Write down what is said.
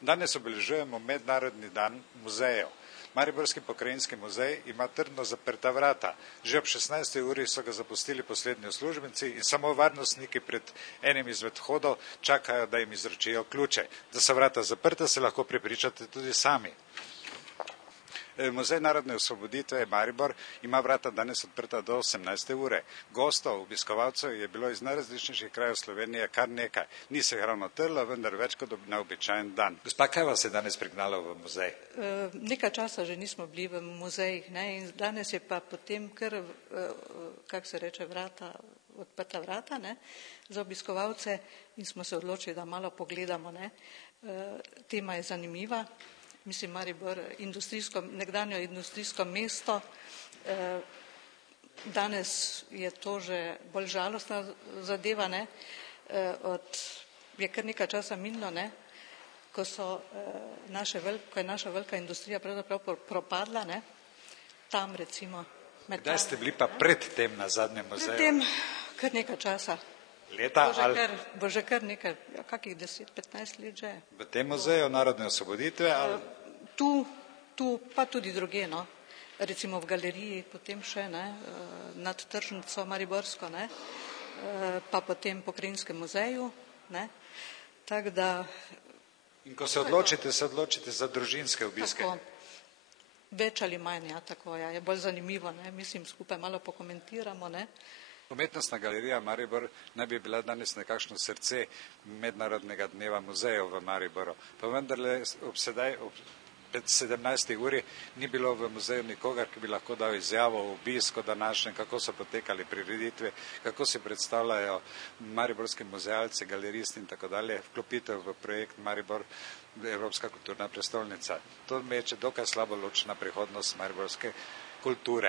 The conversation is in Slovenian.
Danes obeležujemo Mednarodni dan muzejev. Mariborski pokrajinski muzej ima trdno zaprta vrata. Že ob 16. uri so ga zapustili poslednji uslužbenci in samo varnostniki pred enim izmed vhodov čakajo, da jim izročijo ključe. Da so vrata zaprta, se lahko prepričate tudi sami. Muzej narodne osvoboditve Maribor ima vrata danes odprta do 18. ure. Gostov, obiskovalcev je bilo iz najrazličnejših krajev Slovenije kar nekaj. Ni se ravno trlo, vendar več kot na običajen dan. Gospa, kaj vas je danes prignalo v muzej? Nekaj časa že nismo bili v muzejih, ne? In danes je pa potem kar, kako se reče, odprta vrata, ne? Za obiskovalce in smo se odločili, da malo pogledamo, ne? Tema je zanimiva. Mislim, Maribor, nekdanje industrijsko mesto, danes je to že bolj žalostna zadeva, ne? Je kar nekaj časa minilo, ne? Ko je naša velika industrija pravzaprav propadla, ne? Tam recimo. Kdaj ste bili pa pred tem na zadnjem muzeju? Pred tem kar nekaj časa. Leta Bo že kar nekaj, kakih 10-15 let že. V tem muzeju narodne osvoboditve? Tu pa tudi druge, no. Recimo v galeriji, potem še, ne, nad tržnico Mariborsko, ne, pa potem pokrajinskem muzeju, ne. Tako da. In ko se odločite za družinske obiske? Tako. Več ali manj, ja, tako, ja, je bolj zanimivo, ne, mislim, skupaj malo pokomentiramo, ne. Umetnostna galerija Maribor naj bi bila danes nekakšno srce Mednarodnega dneva muzejev v Mariboru. Pa vendarle ob 17. uri ni bilo v muzeju nikogar, ki bi lahko dal izjavo o obisku današnjem, kako so potekali prireditve, kako si predstavljajo mariborski muzealci, galeristi in tako dalje, vklopitev v projekt Maribor, Evropska kulturna prestolnica. To meče dokaj slabo luč na prihodnost mariborske kulture.